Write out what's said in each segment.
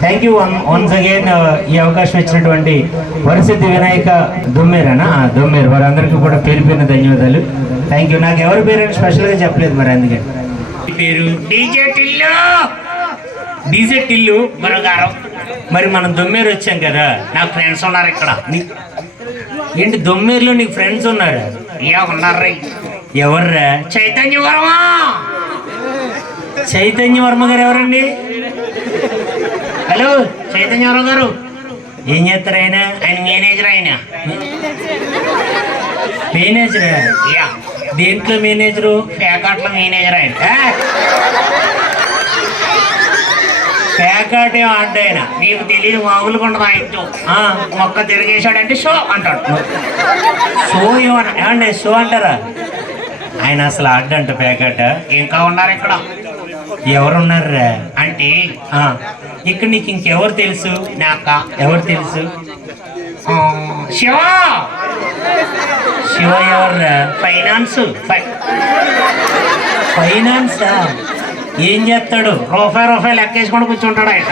Thank you once again ఈ అవకాశం ఇచ్చినటువంటి వరసిద్ధి వినాయక దొమ్మేర్ ఆ, దొమ్మేర్. వారందరికీ కూడా పేరు పేరున ధన్యవాదాలు. థ్యాంక్ యూ నాకు ఎవరి పేరు స్పెషల్గా చెప్పలేదు మరి అందుకే. పేరు డీజే టిల్లు. డీజే టిల్లు మరి మనం దొమ్మేరు వచ్చాం కదా నాకు ఫ్రెండ్స్ ఉన్నారు ఇక్కడ. ఏంటి దొమ్మేరులో నీకు ఫ్రెండ్స్ ఉన్నారు? యా ఉన్నారా ఎవర్రా? చైతన్య వర్మ! చైతన్య వర్మ గారు ఎవరండి? హలో చైతన్య వర్మ గారు. ఏం చేస్తారు ఆయన? ఆయన మేనేజర్ ఆయన. మేనేజర్? యా. దేంట్లో మేనేజరు? పేకాట్లో మేనేజర్ ఆయన. ఆ? పేకాట ఏం ఆయన. నీకు తెలియదు మామూలుగా ఉండదు ఆయనతో మొక్క తిరిగేశాడంటే షో అంటాడు. షో ఏమన్నా ఏమండి షో అంటారా? ఆయన అసలు ఆడ్డంట పేకాట ఇంకా ఉన్నారు ఇక్కడ. ఎవరున్నారా అంటే ఇక్కడ నీకు ఇంకెవరు తెలుసు? నాక ఎవరు తెలుసు? శివ! శివ ఎవర్రా? ఫైనాన్స్. ఫైనాన్సా? ఏం చేస్తాడు? రూపాయి రూపాయి లెక్కేసుకొని కూర్చుంటాడు ఆయన.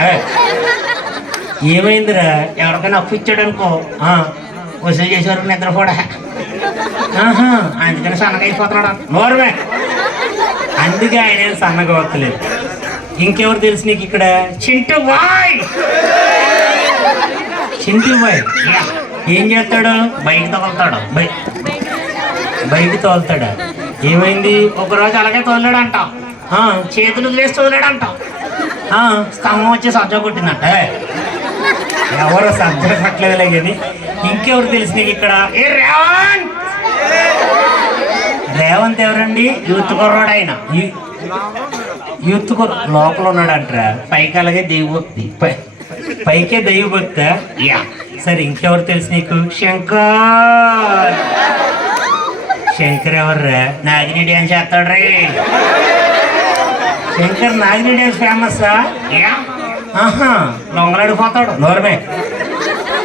ఏమైందిరా? ఎవరికైనా అప్పు ఇచ్చాడు అనుకో వసూలు చేసేవారు నిద్ర కూడా ఆహా, అందుకని సన్నగా అయిపోతున్నాడు. నోరమే. అందుకే ఆయన ఏం సన్నగా ఇంకెవరు తెలుసు నీకు ఇక్కడ? చింటూ బాయ్! చింటూ బాయ్? ఏం చేస్తాడు? బైక్ తోలుతాడు. బైక్ బైక్ తోలుతాడు. ఏమైంది? ఒకరోజు అలాగే తోలాడంట ఆ, చేతులు వేసి తోలాడంట ఆ, స్తంభం వచ్చి సజ్జ కొట్టిందంట. ఎవరు సజ్జ పట్టలేదులే కానీ ఇంకెవరు తెలుసు నీకు ఇక్కడ? ఏ రేవాన్! రేవంత్ ఎవరండి? యూత్ కుర్రాడు ఆయన యూత్ కుర్ర లోపల ఉన్నాడంటరా పైకి అలాగే దైవభక్తి పై- పైకే దైవభక్త యా. సరే ఇంకెవరు తెలుసు నీకు? శంకర్. శంకర్ ఎవర్రా? నాగిని డ్యాన్స్ చేస్తాడు రే శంకర్ నాగిని డ్యాన్స్ ఫేమస్ ఆహా లొంగలాడిపోతాడు. నోరమే.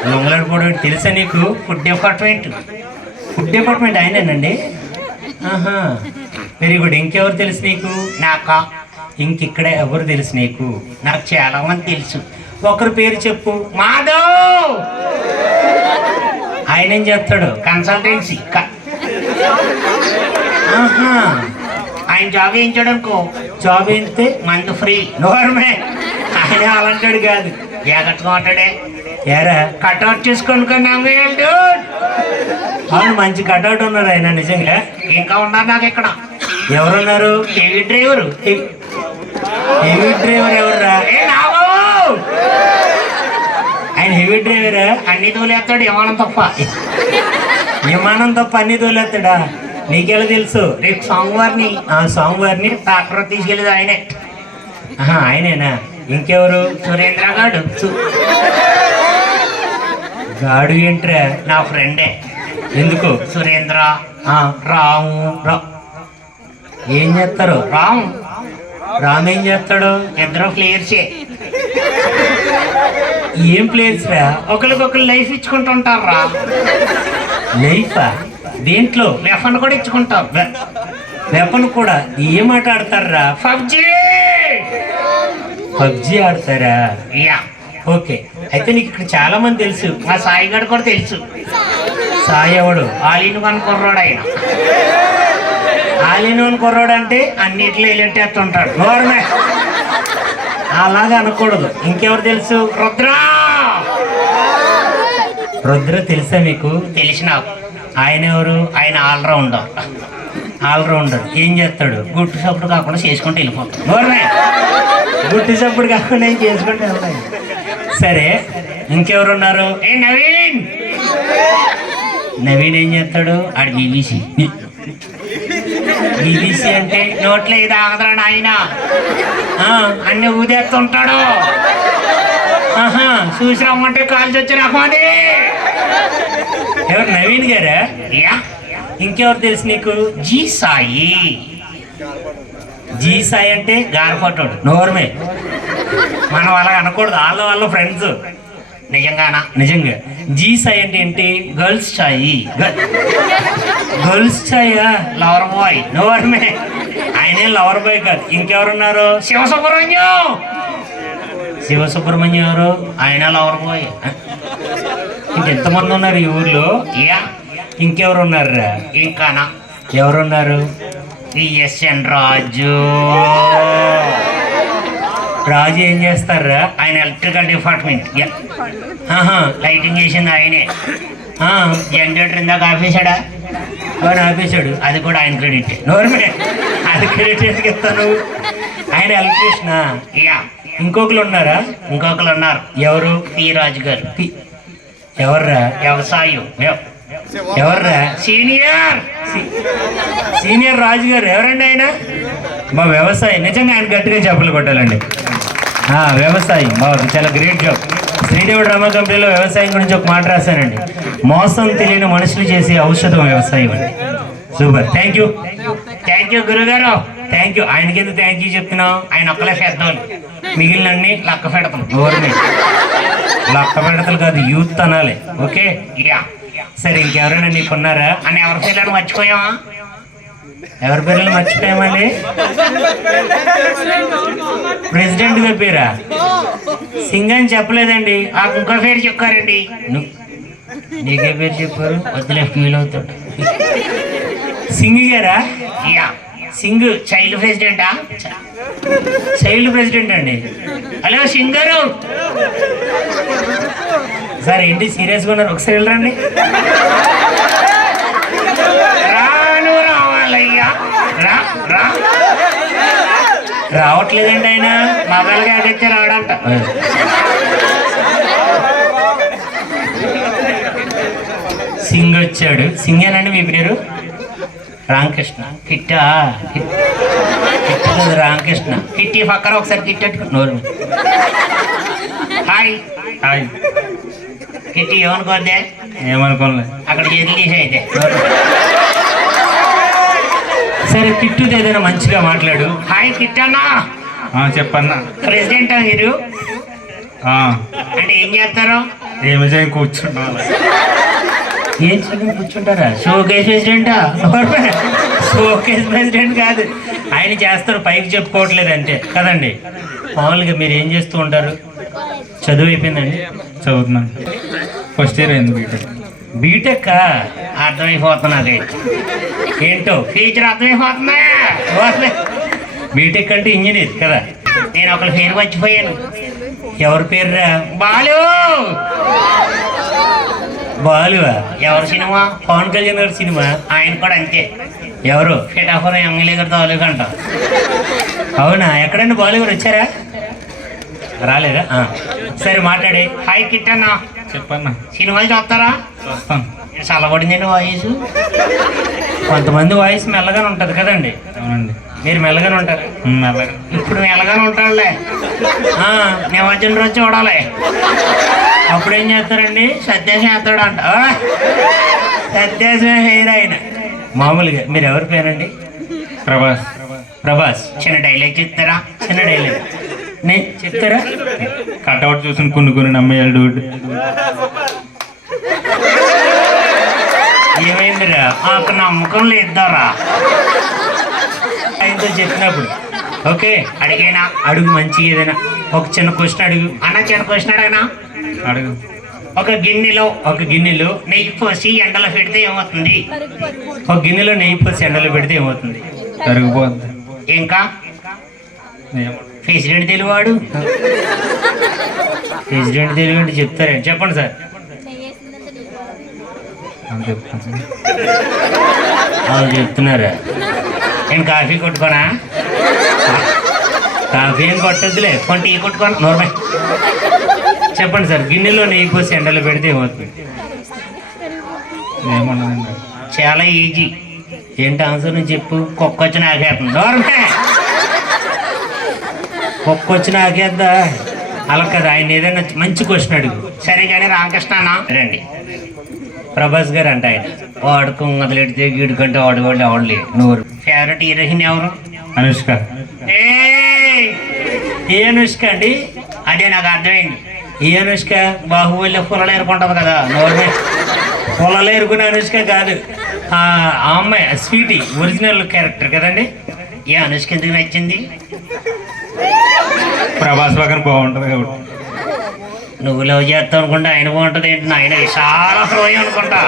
లొంగలాడిపోవడం తెలుసా నీకు? Food department. ఫుడ్ డిపార్ట్మెంట్ ఆయనేనండి. వెరీ గుడ్ ఇంకెవరు తెలుసు నీకు? నాకా. ఇంకిక్కడ ఎవరు తెలుసు నీకు? నాకు చాలా మంది తెలుసు. ఒకరి పేరు చెప్పు. మాధవ్! ఆయన ఏం చేస్తాడు? కన్సల్టెన్సీ. ఆహా. ఆయన జాబ్ వేయించాడు అనుకో జాబ్ వేయిస్తే మందు ఫ్రీ. నోర్మే. ఆయన అలాంటాడు కాదు. జాగ్రత్తగా ఉంటాడే ఏరా కట్అవుట్ చేసుకొని కానీ అవును మంచి కట్అవుట్ ఉన్నారు ఆయన నిజంగా. ఇంకా ఉన్నారు నాకు ఇక్కడ. ఎవరున్నారు? Heavy driver. హెవీ డ్రైవర్ ఎవర్రా! ఆయన హెవీ డ్రైవర్? అన్ని తోలేస్తాడు విమానం తప్ప. విమానం తప్ప అన్ని తోలేస్తాడా? నీకెలా తెలుసు? రేపు సోమవారిని. ఆ సోమవారిని? ట్రాక్టర్ తీసుకెళ్ళేది ఆయనే. ఆయనేనా? ఇంకెవరు? సురేంద్ర గాడు. గాడు ఏంట్రా? నా ఫ్రెండే. ఎందుకు? సురేంద్ర రాము రా ఏం చేస్తారు? రాము. రామ్ ఏం చేస్తాడు? ఇద్దరు ప్లేయర్సే ఏం. ప్లేయర్స్ రా? ఒకరికొకరు లైఫ్ ఇచ్చుకుంటుంటారు రా లైఫా దేంట్లో? వెపన్ కూడా ఇచ్చుకుంటారు వె- వెపన్ కూడా? ఏం ఆట ఆడతారా పబ్జీ! పబ్జి ఆడతారా? Yeah okay. అయితే నీకు ఇక్కడ చాలా మంది తెలుసు. మా సాయి గారు కూడా తెలుసు. సాయవుడు. ఆలీను ఆలిన్ వన్ కుర్రాడు ఆయన ఆలీను అని కుర్రాడు అంటే అన్నిట్లో వెళ్ళేటట్టుంటాడు నోరమే. అలాగా అనకూడదు. ఇంకెవరు తెలుసు? రుద్ర! రుద్ర తెలుసా మీకు? తెలిసిన ఆయన ఎవరు? ఆయన ఆల్రౌండర్. ఆల్రౌండర్. ఏం చేస్తాడు? గుట్టు సప్పుడు కాకుండా చేసుకుంటూ వెళ్ళిపోతాడు. నోరమే. గుట్టు సప్పుడు కాకుండా ఏం చేసుకుంటూ వెళ్తాయి సరే. ఇంకెవరు ఉన్నారు ఏ నవీన్! నవీన్ ఏం చేస్తాడు? ఆడు బీబీసీ. బీబీసీ అంటే నోట్లో ఇది ఆగదరా ఆయన అన్ని ఊదేస్తుంటాడు. ఆహా చూసి రమ్మంటే కాల్చి వచ్చి రహమాది ఎవరు నవీన్ గారా? యా. ఇంకెవరు తెలుసు నీకు? జీ సాయి. జీ సాయి అంటే గారపడ్డాడు నోర్మే. మనం అలా అనకూడదు. వాళ్ళ వాళ్ళ ఫ్రెండ్స్ నిజంగానా? నిజంగా. జీ సాయి అంటే ఏంటి గర్ల్స్ చాయి గర్ల్స్ చాయా లవర్ బాయ్ నోర్మే ఆయనే లవర్ బాయ్ కాదు. ఇంకెవరున్నారు? శివసుబ్రహ్మణ్యం! శివసుబ్రహ్మణ్యం ఎవరు? ఆయన లవర్ బాయ్ ఇంకెంతమంది ఉన్నారు ఈ ఊర్లో? యా. ఇంకెవరు ఉన్నారు ఇంకానా. ఎవరున్నారు? ఎస్ఎన్ రాజు. రాజు ఏం చేస్తారా ఆయన ఎలక్ట్రికల్ డిపార్ట్మెంట్ లైటింగ్ చేసింది ఆయనే. ఆ, జనరేటర్ ఇందాక ఆపేశాడా? వాడు ఆపేశాడు? అది కూడా ఆయన క్రెడిట్ నోర్మే అది క్రెడిట్ ఎందుకు ఇస్తాను ఆయన ఎలక్ట్రీషియనా యా. ఇంకొకరు ఉన్నారా? ఇంకొకరు ఉన్నారు. ఎవరు? పి. రాజు గారు. పి. ఎవర్రా? వ్యవసాయం. ఎవ- ఎవర్రా? సీనియర్. సీనియర్ రాజు గారు. ఎవరండి ఆయన? మా వ్యవసాయం నిజంగా ఆయన గట్టిగా చేపలు కొట్టాలండి. వ్యవసాయం. బాగుంది చాలా గ్రేట్ జాబ్ శ్రీదేవి డ్రామా కంపెనీలో వ్యవసాయం గురించి ఒక మాట రాశానండి. మోసం తెలియని మనుషులు చేసే ఔషధం వ్యవసాయం అండి. Super thank you thank you గురుగారు. థ్యాంక్ యూ ఆయనకి ఎందుకు థ్యాంక్ యూ చెప్తున్నాం ఆయన ఒక్కలే పెద్దవాళ్ళు మిగిలినన్ని లక్క పెడతాం ఎవరిని? లక్క పెడతలు కాదు యూత్ అనాలి. ఓకే యా సరే ఇంకెవరైనా నీకున్నారా? అని ఎవరి పిల్లలు మర్చిపోయావా? ఎవరి పేర్లు మర్చిపోయామండి? ప్రెసిడెంట్ గారి పేరా? సింగ్ అని చెప్పలేదండి. ఆ ఇంకో పేరు చెప్పారండి. నీకే పేరు చెప్పారు. వద్దులే ఫీల్ అవుతాడు సింగ్ గారా? యా. సింగ్ చైల్డ్ ప్రెసిడెంటా? చైల్డ్ ప్రెసిడెంట్ అండి. హలో సింగ్ గారు. సార్ ఏంటి సీరియస్గా ఉన్నారు? ఒకసారి వెళ్ళరండి రాను రావాలయ్యా రా రా రావట్లేదండి ఆయన. మొబైల్గా అడిగితే రావడంట సింగ్ వచ్చాడు. సింగేనండి మీ పేరు? రామకృష్ణ. కిట్టా? కిట్ కిట్ట కాదు రామకృష్ణ. కిట్టి పక్కన ఒకసారి కిట్టట్టు నోరు మీద. హాయ్. హాయ్. కిట్టి ఏమనుకోద్దే ఏమనుకోలే అక్కడ చేతులు తీసి అయితే. సరే కిట్టుతో ఏదైనా మంచిగా మాట్లాడు. హాయ్ కిట్టన్నా. చెప్పన్నా. ప్రెసిడెంటా మీరు? అంటే ఏం చేస్తారు? ఏమి చేయ కూర్చుంటా ఏం చేయకుండా కూర్చుంటారా? షోకేస్ ప్రెసిడెంటా? షోకేస్ ప్రెసిడెంట్ కాదు. ఆయన చేస్తారు పైకి చెప్పుకోవట్లేదు అంతే. కదండి? మామూలుగా మీరు ఏం చేస్తూ ఉంటారు? చదువు అయిపోయిందండి? చదువుతున్నాను. ఫస్ట్ ఇయర్ అయింది బీటెక్ బీటెక్ అర్థమైపోతున్నది. ఏంటో? ఫ్యూచర్ అర్థమైపోతుందా బీటెక్ అంటే ఇంజనీర్ కదా. నేను ఒకరి పేరు మర్చిపోయాను. ఎవరి పేరురా? బాలు! బాలువా? ఎవరి సినిమా? పవన్ కళ్యాణ్ గారి సినిమా? ఆయన కూడా అంతే. ఎవరు? ఫిటాఫర్ ఎమ్మెల్యే గారి అంటాం. అవునా? ఎక్కడండి బాలు గారు వచ్చారా? రాలేదా? సరే మాట్లాడే. హాయ్ కిట్టన్నా. చెప్పన్నా. సినిమాలు చూస్తారా? వస్తాను చల్లబడిందండి వాయిస్? కొంతమంది వాయిస్ మెల్లగానే ఉంటుంది కదండి. అవునండి. మీరు మెల్లగానే ఉంటారు? ఉమ్, అలాగే ఇప్పుడు మెల్లగానే ఉంటాడులే నిమజ్జనం రోజు చూడాలి. అప్పుడు ఏం చేస్తారండి? సత్యాసం చేస్తాడు అంట సత్యాసం హెయిర్ ఆయన. మామూలుగా. మీరు ఎవరి పేరండి? ప్రభాస్. ప్రభాస్. చిన్న డైలాగ్ చెప్తారా చిన్న డైలాగ్ నేను చెప్తారా కట్అవుట్ చూసుకుని కొన్ని కొన్ని నమ్మేయాలి డూడ్ ఏమైందిరా? మాకు నమ్మకం లేదారా. ఆయనతో చెప్పినప్పుడు ఓకే అడిగేనా? అడుగు మంచిగా ఏదైనా. ఒక చిన్న క్వశ్చన్ అడుగు. అన్న చిన్న క్వశ్చన్ అడగనా? అడుగు. ఒక గిన్నెలో ఒక గిన్నెలో నెయ్యి పోసి ఎండలో పెడితే ఏమవుతుంది? ఒక గిన్నెలో నెయ్యి పోసి ఎండలో పెడితే ఏమవుతుంది? తరిగిపోద్ది. ఇంకా? ఏమో. ప్రెసిడెంట్ తెలివాడు. ప్రెసిడెంట్ తెలివి అంటే చెప్తారే. చెప్పండి సార్. అని చెప్తున్నారా? నేను కాఫీ కొట్టుకోనా? కాఫీ ఏం కొట్టద్దులే. కొన్ని టీ కొట్టుకోను? నోర్మై. చెప్పండి సార్. గిన్నెలో నెయ్యి పోసి ఎండలో పెడితే ఏమవుతుంది? చాలా ఈజీ. ఏంటి ఆన్సర్ నువ్వు చెప్పు? కుక్క వచ్చి నాకేస్తుంది. నోర్మే. కుక్క వచ్చి నాకేద్దా అలా కదా. ఆయన ఏదైనా మంచి క్వశ్చన్ అడుగు. సరే కానీ రామకృష్ణ రండి. ప్రభాస్ గారు అంట ఆయన. వాడుకు మొదలెడితే గీడు కంటే వాడు వాళ్ళు ఎవరు నువ్వు ఫేవరెట్ హీరోయిన్ ఎవరు? అనుష్క! ఏ అనుష్క అండి? అదే నాకు అర్థమైంది. ఏ అనుష్క? బాహుబలిలో పొలాలు ఏరుకుంటుంది కదా. నోర్మే. పొలాలు ఏరుకునే అనుష్క కాదు. ఆ అమ్మాయి స్వీటీ ఒరిజినల్ క్యారెక్టర్ కదండి. ఏ అనుష్క ఎందుకు నచ్చింది? ప్రభాస్ పక్కన బాగుంటుంది కాబట్టి. నువ్వు లవ్ చేస్తావు అనుకుంటా ఆయన బాగుంటుంది ఏంటి? ఆయన చాలా హృదయం అనుకుంటా.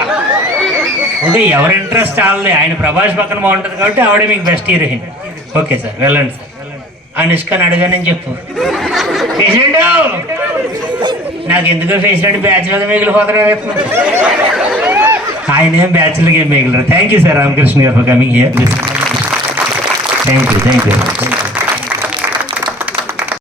ఓకే ఎవరి ఇంట్రెస్ట్ వాళ్ళది? ఆయన ప్రభాస్ పక్కన బాగుంటుంది కాబట్టి ఆవిడే మీకు బెస్ట్ హీరోయిన్ ఓకే సార్ వెళ్ళండి సార్ అనుష్కని అడగానని చెప్పు. పేషెంట్ నాకు ఎందుకో పేషెంట్ బ్యాచులర్ మిగిలిపోతున్నాడు ఆయన ఏం బ్యాచులర్కి ఏం మిగిలిరు? Thank you sir Ramakrishna garu for coming here thank you thank you